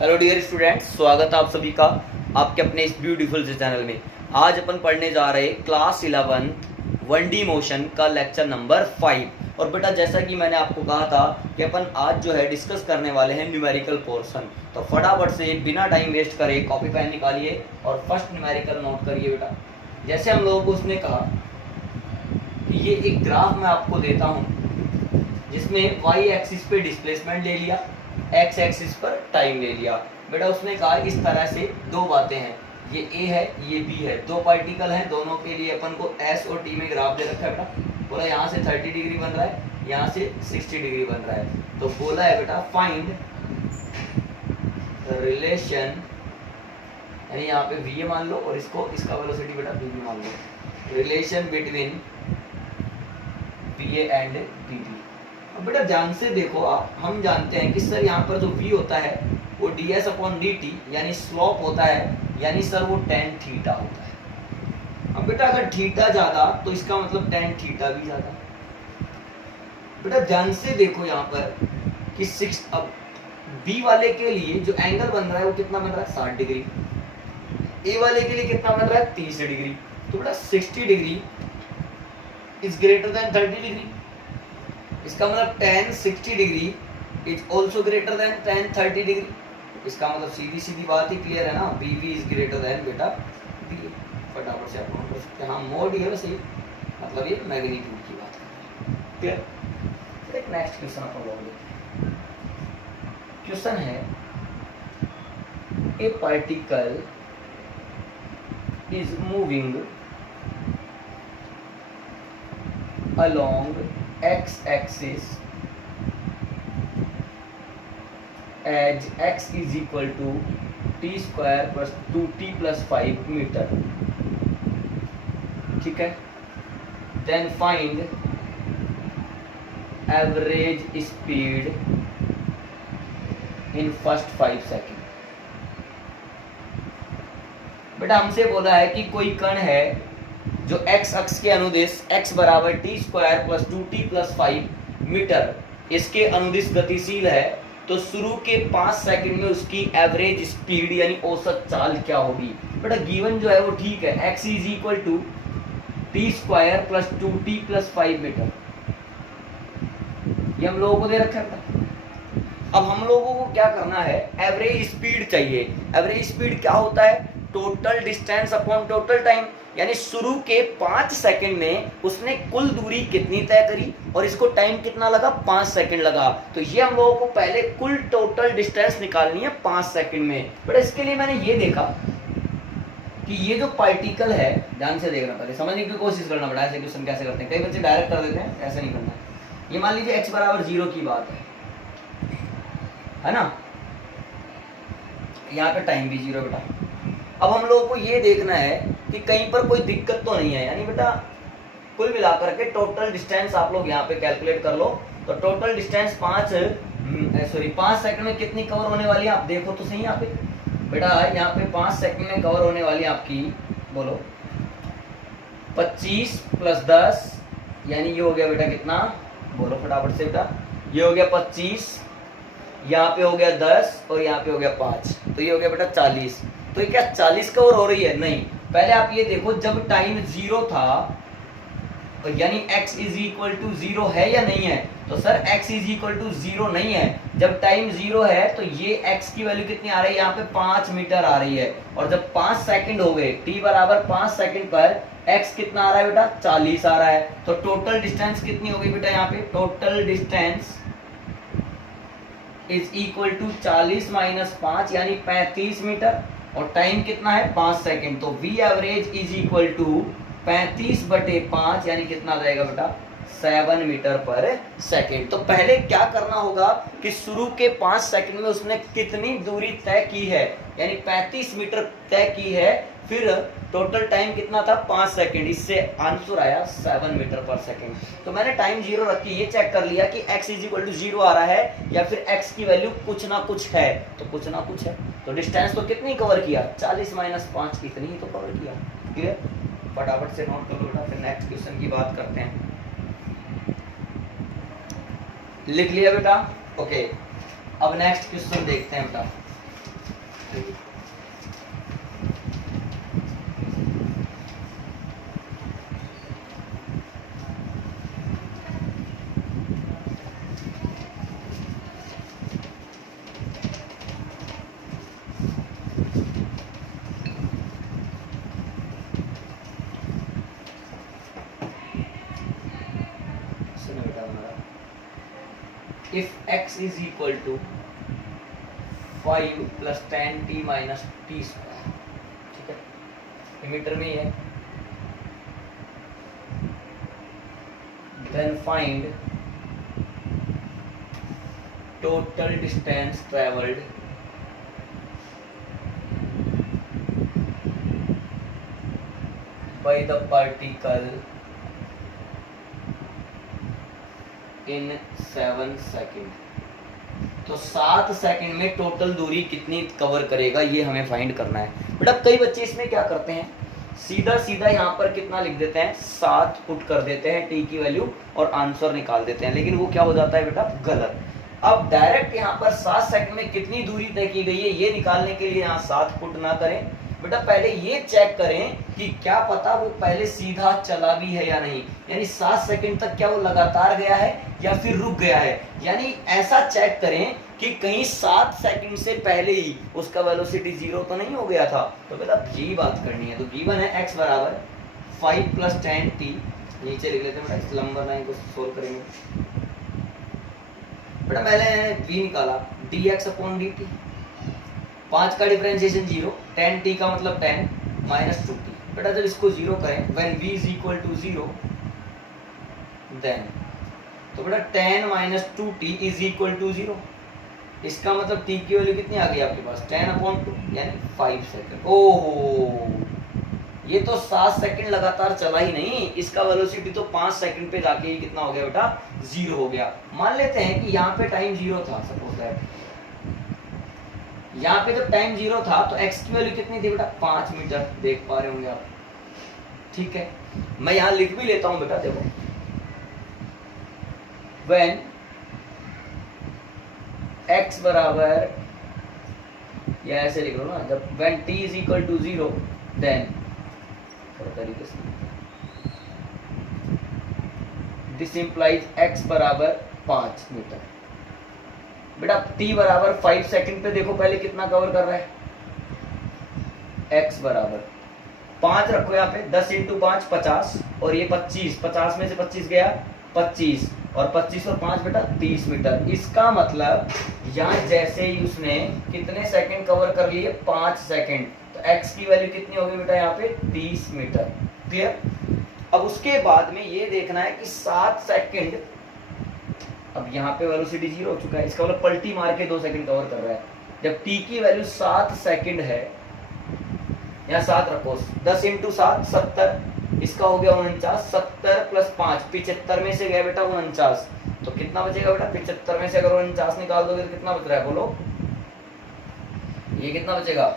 Hello dear students, स्वागत है आप सभी का आपके अपने इस ब्यूटीफुल से चैनल में। आज अपन पढ़ने जा रहे क्लास 11 1D मोशन का लेक्चर नंबर 5। और बेटा जैसा कि मैंने आपको कहा था कि अपन आज जो है डिस्कस करने वाले हैं न्यूमेरिकल पोर्शन। तो फटाफट से बिना टाइम वेस्ट करे कॉपी पेन निकालिए और फर्स्ट न्यूमेरिकल नोट करिए बेटा। जैसे हम लोगों को उसने कहा कि ये एक ग्राफ मैं आपको देता हूँ जिसमें वाई एक्सिस पे डिस्प्लेसमेंट ले लिया, एक्स एक्सिस पर टाइम ले लिया। बेटा उसने कहा इस तरह से दो बातें हैं, ये ए है ये बी है, दो पार्टिकल हैं, दोनों के लिए अपन को एस और टी में ग्राफ दे रखा है बेटा। बोला यहाँ से 30 डिग्री बन रहा है, यहाँ से 60 डिग्री बन रहा है। तो बोला है बेटा फाइंड रिलेशन, यानी यहाँ पे वी मान लो और इसको इसका वेलोसिटी बेटा बी मान लो, relation between P A and P B. अब बेटा ध्यान से देखो आप, हम जानते हैं कि सर यहाँ पर जो v होता है वो ds अपॉन dt यानी स्लोप होता है, यानी सर वो tan थीटा होता है। अब बेटा अगर थीटा ज्यादा तो इसका मतलब tan थीटा भी ज्यादा। बेटा ध्यान से देखो यहाँ पर कि 6 अब b वाले के लिए जो एंगल बन रहा है वो कितना बन रहा है 60 डिग्री, a वाले के लिए कितना बन रहा है 30 डिग्री। तो बेटा 60 degree is greater than 30 degree, इसका मतलब tan 60 degree is also greater than tan 30 degree. इसका मतलब सीधी सीधी बात ही क्लियर है ना, B V is greater than बेटा बी। फटाफट से आप नोट कर सकते हैं। हाँ मोड ही है वैसे, मतलब ये मैग्नीट्यूड की बात है। क्लियर। एक नेक्स्ट क्वेश्चन अपन लोग क्वेश्चन है, ए particle is moving along x-axis as x is equal to t square plus 2t plus 5 metre. ठीक है, then find average speed in first 5 second. बेटा हमसे बोला है कि कोई कण है जो x अक्ष के अनुदिश x बराबर टी स्क्वायर प्लस 2t प्लस 5 मीटर इसके अनुदिश गतिशील है, तो शुरू के 5 सेकंड में उसकी एवरेज स्पीड यानी औसत चाल क्या होगी। बेटा गिवन जो है वो ठीक है, x is equal to t square plus 2t प्लस 5 मीटर, ये हम लोगों को दे रखा है। अब हम लोगों को क्या करना है, एवरेज स्पीड चाहिए। एवरेज स्पीड क्या होता है, total distance upon total time, यानी शुरू के 5 सेकंड में उसने कुल दूरी कितनी तय करी और इसको टाइम कितना लगा 5 सेकंड लगा। तो ये हम लोगों को पहले कुल टोटल डिस्टेंस निकालनी है 5 सेकंड में। बट इसके लिए मैंने ये देखा कि ये जो पार्टिकल है, ध्यान से देखना, पहले समझने की कोशिश करना पड़ा। ऐसे क्वेश्चन कैसे करते हैं, कई बच्चे डायरेक्ट कर देते हैं, ऐसे नहीं करना। ये मान लीजिए x बराबर 0 की बात है ना, यहाँ पे टाइम भी 0 बेटा। अब हम लोगों को ये देखना है कि कहीं पर कोई दिक्कत तो नहीं है, यानी बेटा कुल मिलाकर के टोटल डिस्टेंस आप लोग यहाँ पे कैलकुलेट कर लो। तो टोटल डिस्टेंस 5 सेकंड में कितनी कवर होने वाली है, आप देखो तो सही यहाँ पे। बेटा यहाँ पे 5 सेकंड में कवर होने वाली है आपकी, बोलो 25 प्लस 10, यानी ये हो गया बेटा कितना, बोलो फटाफट से बेटा, ये हो गया 25, यहाँ पे हो गया 10 और यहाँ पे हो गया 5, तो ये हो गया बेटा 40। तो ये क्या 40 कवर हो रही है, नहीं। पहले आप ये देखो जब टाइम 0 था यानी x इज इक्वल टू 0 है या नहीं है, तो sir x is equal to 0 नहीं है। जब टाइम 0 है तो ये x की वैल्यू कितनी आ रही है, यहाँ पे 5 मीटर आ रही है। और जब 5 सेकंड हो गए, t बराबर 5 सेकंड पर x कितना आ रहा है बेटा 40 आ रहा है। तो टोटल डिस्टेंस कितनी हो गई बेटा, यहाँ पे total distance is equal to 40 minus 5 यानी 35 मीटर, और टाइम कितना है 5 सेकंड। तो v average is equal to 35/5 यानी कितना आ जाएगा बेटा 7 मीटर पर सेकंड। तो पहले क्या करना होगा कि शुरू के 5 सेकंड में उसने कितनी दूरी तय की है, यानी 35 मीटर तय की है, फिर टोटल टाइम कितना था 5 सेकंड, इससे आंसर आया 7 मीटर पर सेकंड। तो मैंने टाइम 0 रखी, ये चेक कर लिया कि x इज इक्वल टू 0 आ रहा है या फिर x की वैल्यू कुछ ना कुछ है, तो कुछ ना कुछ है। तो डिस्टेंस तो कितनी कवर किया, 40 माइनस 5 इतनी ही तो कवर किया। क्लियर, फटाफट से नोट कर लो बेटा, फिर नेक्स्ट क्वेश्चन की बात करते हैं। लिख लिया बेटा, ओके। अब नेक्स्ट क्वेश्चन देखते हैं बेटा। if x is equal to 5 plus 10t minus t square, ठीक है, मीटर में ही है, then find total distance traveled by the particle in 7 second. तो 7 सेकंड में टोटल दूरी कितनी कवर करेगा ये हमें फाइंड करना है। बट अब कई बच्चे इसमें क्या करते हैं, सीधा सीधा यहाँ पर कितना लिख देते हैं, 7 पुट कर देते हैं टी की वैल्यू और आंसर निकाल देते हैं, लेकिन वो क्या हो जाता है बेटा, गलत। अब डायरेक्ट यहाँ पर 7 सेकंड में कितनी दूरी तय की गई है ये निकालने के लिए यहाँ 7 पुट ना करें बेटा, पहले ये चेक करें कि क्या पता वो पहले सीधा चला भी है या नहीं, यानी 7 सेकंड तक क्या वो लगातार गया है या फिर रुक गया है, यानी ऐसा चेक करें कि कहीं 7 सेकंड से पहले ही उसका वेलोसिटी 0 तो नहीं हो गया था। तो बेटा यही बात करनी है। तो गिवन है x बराबर 5 प्लस 10t, नीचे लिख लेते हैं बेटा, इस लंबर लाइन को सोल्व करेंगे बेटा। पहले v निकाला dx अपॉन dt, 5 का डिफरेंशिएशन 0, 10t का मतलब 10 माइनस 2t। बेटा जब इसको 0 करें, when v is equal to 0 then, तो बेटा 10 minus 2t is equal to 0, इसका मतलब t की वैल्यू कितनी आ गई आपके पास, 10 अपॉन 2 यानी 5 सेकंड। ओहो, ये तो 7 सेकंड लगातार चला ही नहीं, इसका वेलोसिटी तो 5 सेकंड पे जाके ही कितना हो गया बेटा, 0 हो गया। मान लेते हैं कि यहाँ पे टाइम 0 था, सपोज दैट यहाँ पे जब टाइम 0 था तो x की वैल्यू कितनी थी बेटा, 5 मीटर, देख पा रहे होंगे आप, ठीक है। मैं यहाँ लिख भी लेता हूं बेटा, देखो when x बराबर, या ऐसे लिख लो ना, जब when t is equal to 0 then, तरीके से this implies x बराबर 5 मीटर। बेटा t बराबर 5 सेकंड पे देखो पहले कितना कवर कर रहा है, x बराबर 5 रखो यहाँ पे, 10 इंटू 5 50, और ये 25, 50 में से 25 गया 25, और 25 और 5 बेटा 30 मीटर। इसका मतलब यहाँ जैसे ही उसने कितने सेकंड कवर कर लिए, 5 सेकंड, तो x की वैल्यू कितनी होगी बेटा यहाँ पे, 30 मीटर। क्लियर। अब उसके बाद में ये देखना है कि 7 सेकंड, अब यहाँ पे वेलोसिटी 0 हो चुका है, इसका मतलब पलटी मार के 2 सेकंड कवर कर रहा है। जब t की वैल्यू 7 सेकंड है, यहाँ 7 रखो, 10 इंटू 7 70, इसका हो गया 49, 70 प्लस 5 75 में से गया बेटा 49, तो कितना बचेगा बेटा, 75 में से अगर 49 निकाल दोगे तो कितना बच रहा है बोलो, ये कितना बचेगा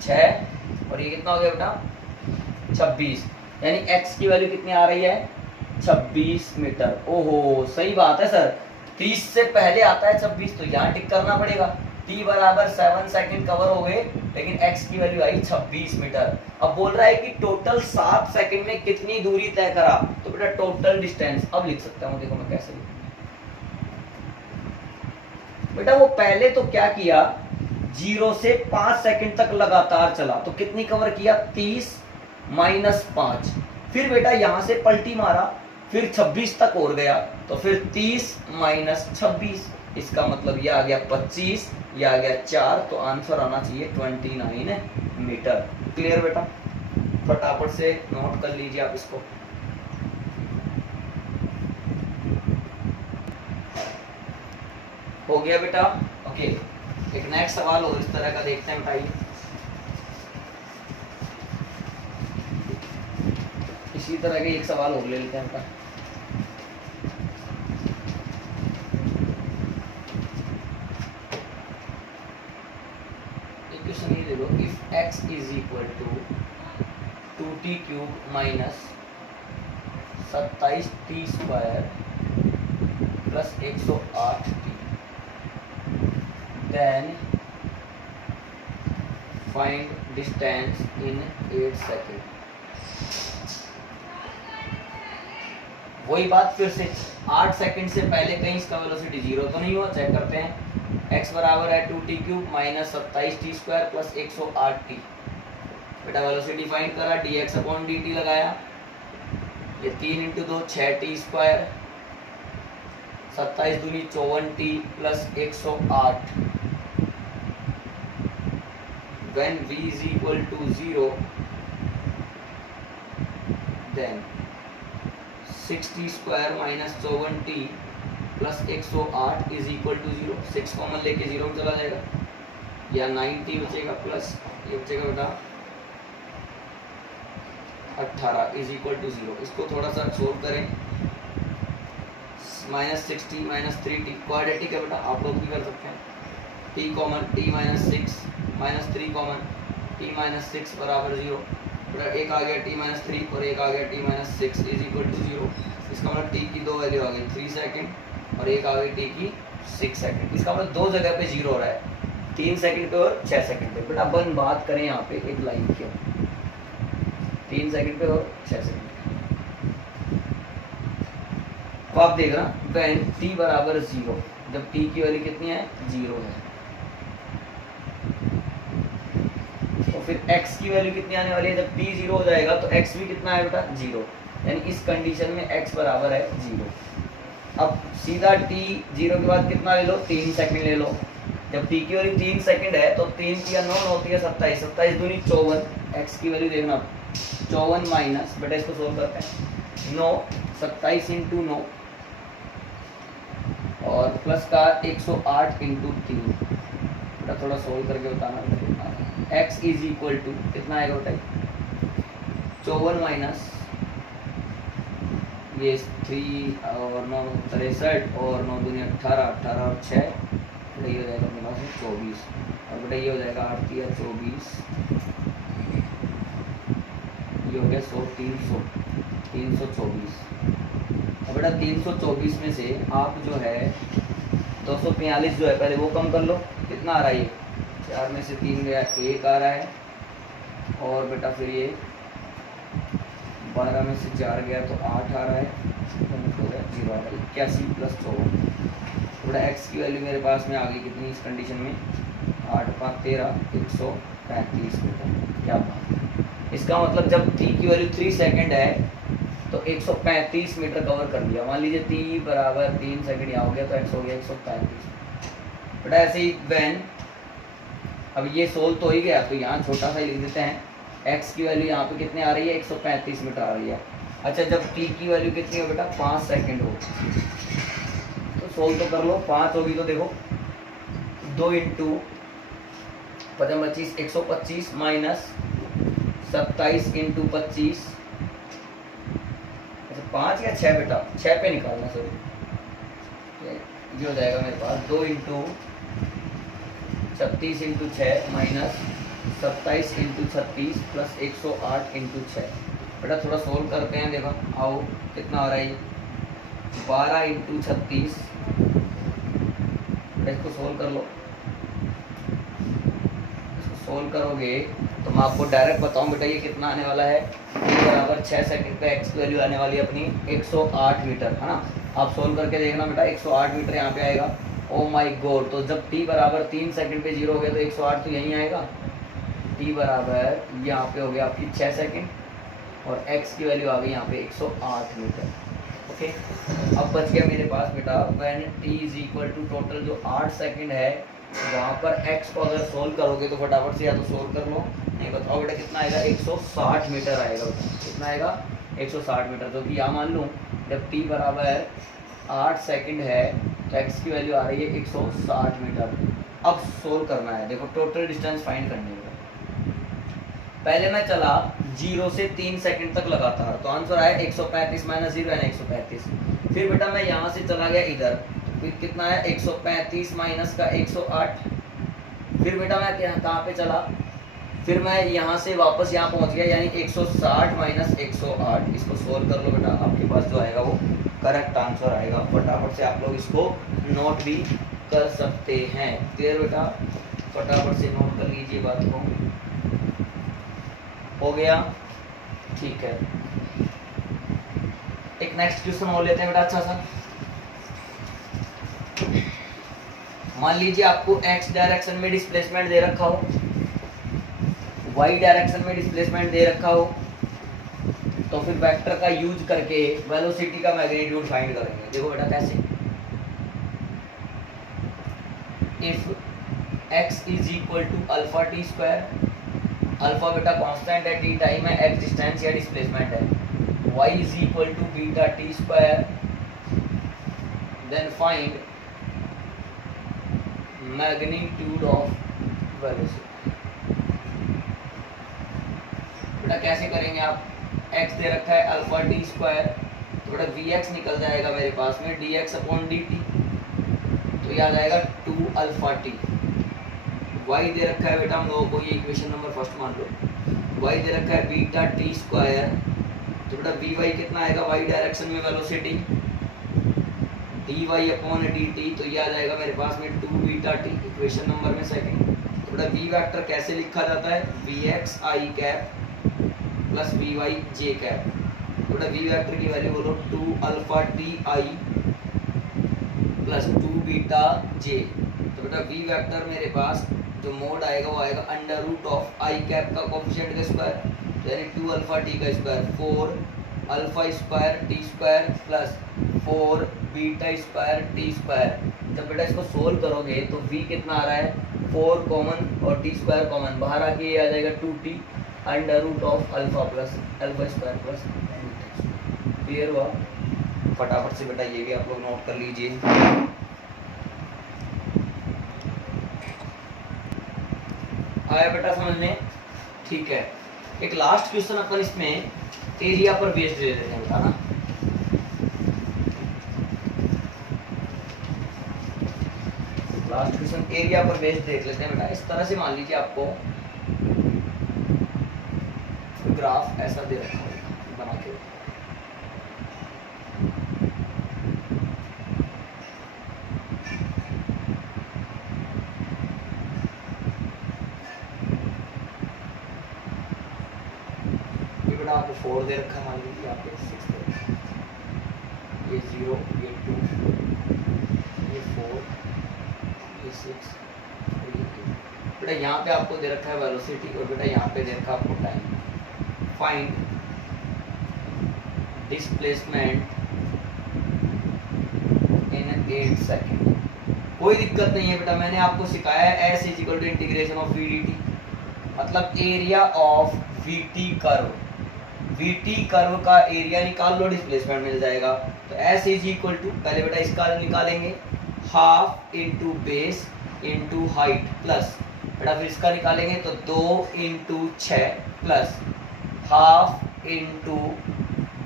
6, और ये कितना हो गया बेटा 26, यानी x की वैल्यू कितनी आ रही है, 26 मीटर। ओहो सही बात है सर, 30 से पहले आता है 26, तो यहाँ टिक करना पड़ेगा। t बराबर 7 सेकंड कवर हो गए, लेकिन x की वैल्यू आई 26 मीटर। अब बोल रहा है कि टोटल 7 सेकंड में कितनी दूरी तय करा, तो बेटा टोटल डिस्टेंस अब लिख सकता हूँ, देखो मैं कैसे लिखूं बेटा। वो पहले तो क्या किया, 0 से 5 सेकंड तक लगातार चला, तो कितनी कवर किया, 30 माइनस 5, फिर बेटा यहां से पलटी मारा, फिर 26 तक और गया, तो फिर 30 माइनस 26, इसका मतलब ये आ गया 25, ये आ गया 4, तो आंसर आना चाहिए 29 मीटर। क्लियर बेटा, फटाफट से नोट कर लीजिए आप इसको। हो गया बेटा, ओके। एक नेक्स्ट सवाल और इस तरह का देखते हैं, बताइए। इसी तरह के एक सवाल और ले लेते हैं बेटा। एक क्वेश्चन ये ले लो, if x is equal to 2t cube minus 27t square plus 108t, then find distance in 8 second. वही बात फिर से, 8 सेकंड से पहले कहीं इसका वेलोसिटी 0 तो नहीं हुआ, चेक करते हैं। x बराबर है 2t³ minus 27t² plus 108t। बेटा वेलोसिटी फाइंड करा, dx/dt लगाया, ये 3 × 2 6t², 27 दूनी 54t plus 108। when v is equal to 0 then 60² minus 54t plus 108 is equal to 0। 6 common लेके 0 में चला जाएगा, या 90 बचेगा प्लस ये बचेगा बेटा 18 इज इक्वल टू 0। इसको थोड़ा सा सोल्व करें, माइनस 60 माइनस 3t क्वाड्रेटिक है बेटा, आप लोग भी कर सकते हैं। t common t minus 6 minus 3 common t minus 6 बराबर 0। एक आ गया t माइनस 3 और एक आ गया t minus 6 is equal to 0। इसका मतलब t की दो वैल्यू आ गई 3 सेकंड और एक आ गई t की 6 सेकंड। इसका मतलब दो जगह पे 0 हो रहा है, 3 सेकंड पे और 6 सेकंड पे। बट अपन बात करें यहाँ पे एक लाइन की, 3 सेकंड पे और 6 सेकंड पे। अब आप देख रहा व्हेन t बराबर 0, जब t की वैल्यू कितनी है 0 है, तो फिर x की वैल्यू कितनी आने वाली है, जब t 0 हो जाएगा तो x भी कितना है बेटा 0, यानी इस कंडीशन में x बराबर है 0। अब सीधा t 0 के बाद कितना ले लो 3 सेकंड ले लो। जब t की वैल्यू 3 सेकंड है तो 3 की 9 होती है 27, 27 दूनी 54, x की वैल्यू देखना 54 माइनस, बेटा इसको सोल्व करते हैं 9, 27 × 9 और प्लस का 108 × 3। बेटा थोड़ा सोल्व करके बताना x इज इक्वल टू कितना आएगा बेटा 54 माइनस ये 3 और 9 63 और 9 दूनी 18, 18 और 6, बेटा ये हो जाएगा अपने पास 24 और बेटा ये हो जाएगा 8 या 24, ये हो गया 100 324। और बेटा 324 में से आप जो है 245 जो है पहले वो कम कर लो, कितना आ रहा है ये 4 में से 3 गया 1 आ रहा है, और बेटा फिर ये 12 में से 4 गया तो 8 आ रहा है, हो गया 0 आ रहा है 81 प्लस 54। थोड़ा x की वैल्यू मेरे पास में आ गई कितनी इस कंडीशन में 8 5 13 135 मीटर। क्या बात, इसका मतलब जब t की वैल्यू 3 सेकंड है तो 135 मीटर कवर कर दिया। मान लीजिए t बराबर 3 सेकंड यहाँ हो गया तो x हो गया 135। बेटा ऐसे ही वैन अब ये सोल्व तो ही गया, तो यहाँ छोटा सा ही लिख देते हैं, x की वैल्यू यहाँ पे कितने आ रही है 135 मीटर आ रही है। अच्छा जब t की वैल्यू कितनी हो बेटा 5 सेकंड हो, तो सोल्व तो कर लो, 5 होगी तो देखो 2 × 25 125 माइनस 27 × 25, 5 या 6 बेटा 6 पे निकालना सॉरी, ये हो जाएगा मेरे पास 2 × 36 × 6 माइनस 27 × 36 प्लस 108 × 6। बेटा थोड़ा सोल्व करते हैं, देखो आओ कितना आ रहा है 12 × 36, इसको सोल्व कर लो। इसको सोल्व करोगे तो मैं आपको डायरेक्ट बताऊं बेटा ये कितना आने वाला है, t बराबर 6 सेकंड पे x की वैल्यू आने वाली है अपनी 108 मीटर, है ना। आप सोल्व करके देखना बेटा 108 मीटर यहाँ पे आएगा। ओ माय गॉड, तो जब t बराबर 3 सेकंड पे 0 हो गया तो 108 तो यहीं आएगा। t बराबर यहाँ पे हो गया आपकी 6 सेकंड और x की वैल्यू आ गई यहाँ पे 108 मीटर। ओके, अब बच गया मेरे पास बेटा when t is equal to total जो 8 सेकंड है वहाँ पर x को अगर सोल्व करोगे तो फटाफट से या तो सोल्व कर लो, नहीं बताओ बेटा कितना आएगा 160 मीटर आएगा बेटा। कितना आएगा 160 मीटर। तो यहाँ मान लूँ जब t बराबर 8 सेकंड है तो x की वैल्यू आ रही है 160 मीटर। अब सोल्व करना है, देखो टोटल डिस्टेंस फाइंड करनी है। पहले मैं चला 0 से 3 सेकंड तक लगातार, तो आंसर आया 135 माइनस 0 यानी 135। फिर बेटा मैं यहाँ से चला गया इधर, फिर कितना है 135 माइनस का 108। फिर बेटा मैं कहाँ पे चला, फिर मैं यहाँ से वापस यहाँ पहुँच गया यानी 160 माइनस 108। इसको सोल्व कर लो बेटा, आपके पास जो आएगा वो करेक्ट आंसर आएगा। फटाफट से आप लोग इसको नोट भी कर सकते हैं। क्लियर बेटा, फटाफट से नोट कर लीजिए बात को। हो गया, ठीक है। एक नेक्स्ट क्वेश्चन और लेते हैं बेटा अच्छा सा। मान लीजिए आपको x डायरेक्शन में डिस्प्लेसमेंट दे रखा हो, y डायरेक्शन में डिस्प्लेसमेंट दे रखा हो, तो फिर वेक्टर का यूज करके वेलोसिटी का मैग्नीट्यूड फाइंड करेंगे। देखो बेटा कैसे, if x is equal to alpha t square, alpha बेटा कांस्टेंट है, टी टाइम है, x डिस्टेंस या डिस्प्लेसमेंट है, y is equal to beta t square, then find magnitude of velocity. बेटा कैसे करेंगे आप, x दे रखा है अल्फा टी स्क्वायर, तो बेटा vx निकल जाएगा मेरे पास में dx अपॉन dt, तो ये आ जाएगा 2 अल्फा टी। y दे रखा है बेटा हम लोगों को, ये इक्वेशन नंबर फर्स्ट मान लो, y दे रखा है बीटा टी स्क्वायर, तो बेटा vy कितना आएगा y डायरेक्शन में वेलोसिटी dy अपॉन dt, तो ये आ जाएगा मेरे पास में 2 बीटा टी, इक्वेशन नंबर में सेकंड। तो बेटा v वेक्टर कैसे लिखा जाता है, vx i cap plus vy j cap. तो बेटा v वेक्टर की वैल्यू बोलो 2 alpha T i plus 2 beta j। तो बेटा v वेक्टर मेरे पास जो मोड आएगा वो आएगा under root of i cap का कोफिशिएंट का स्क्वायर, यानी 2 अल्फा टी का square 4 alpha square t square plus 4 beta square t square. जब बेटा इसको सोल्व करोगे तो v कितना आ रहा है 4 कॉमन और टी स्क्वायर कॉमन, बाहर आके ये आ जाएगा 2t under root of alpha plus alpha square plus beta. Clear हुआ? फटाफट से बेटा ये भी आप लोग नोट कर लीजिए। आया बेटा समझने? ठीक है। एक लास्ट क्वेश्चन अपन इसमें एरिया पर बेस्ड दे देते हैं बेटा ना। लास्ट क्वेश्चन एरिया पर बेस्ड देख लेते हैं बेटा। इस तरह से मान लीजिए आपको ग्राफ ऐसा दे रखा है बना के, आपको 4 दे रखा है, मान लीजिए यहाँ पे 6 दे रखा है, ये 0 ये 2 ये 4 ये 6 और ये 2। बेटा यहाँ पे आपको दे रखा है वेलोसिटी और बेटा यहाँ पे दे रखा है आपको time. Find displacement in 8 second. कोई दिक्कत नहीं है बेटा, मैंने आपको सिखाया है S is equal to integration of v dt, मतलब area of vt curve, vt curve का एरिया निकाल लो, डिस्प्लेसमेंट मिल जाएगा। तो s इज इक्वल टू, पहले बेटा इसका निकालेंगे half into base into height plus, बेटा फिर इसका निकालेंगे तो 2 into 6 plus half into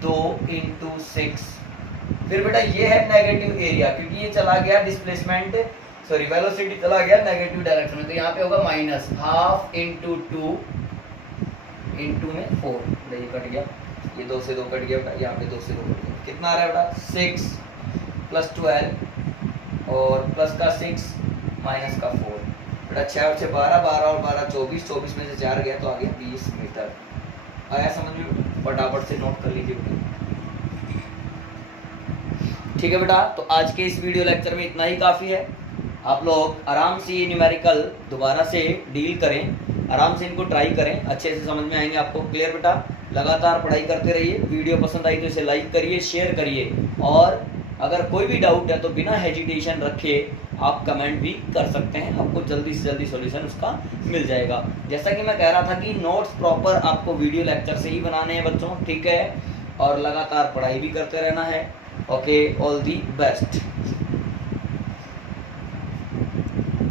2 into 6। फिर बेटा ये है नेगेटिव एरिया, क्योंकि ये चला गया डिस्प्लेसमेंट सॉरी वेलोसिटी चला गया नेगेटिव डायरेक्शन में, तो यहाँ पे होगा माइनस हाफ इंटू 2 इंटू में 4, ये कट गया, ये 2 से 2 कट गया बेटा, यहाँ पे 2 से 2 कट गया, कितना आ रहा है बेटा 6 प्लस 12 और प्लस का 6 माइनस का 4, बेटा 6 और 6 12, 12 और 12 24, 24 में से 4 गया तो आ गया 20 मीटर। आया समझ में? फटाफट से नोट कर लीजिए बेटा। ठीक है बेटा, तो आज के इस वीडियो लेक्चर में इतना ही काफ़ी है। आप लोग आराम से ये न्यूमेरिकल दोबारा से डील करें, आराम से इनको ट्राई करें, अच्छे से समझ में आएंगे आपको। क्लियर बेटा? लगातार पढ़ाई करते रहिए। वीडियो पसंद आई तो इसे लाइक करिए, शेयर करिए, और अगर कोई भी डाउट है तो बिना हेजिटेशन रखे आप कमेंट भी कर सकते हैं, आपको जल्दी से जल्दी सॉल्यूशन उसका मिल जाएगा। जैसा कि मैं कह रहा था कि नोट्स प्रॉपर आपको वीडियो लेक्चर से ही बनाने हैं बच्चों, ठीक है, और लगातार पढ़ाई भी करते रहना है। Okay, all the best.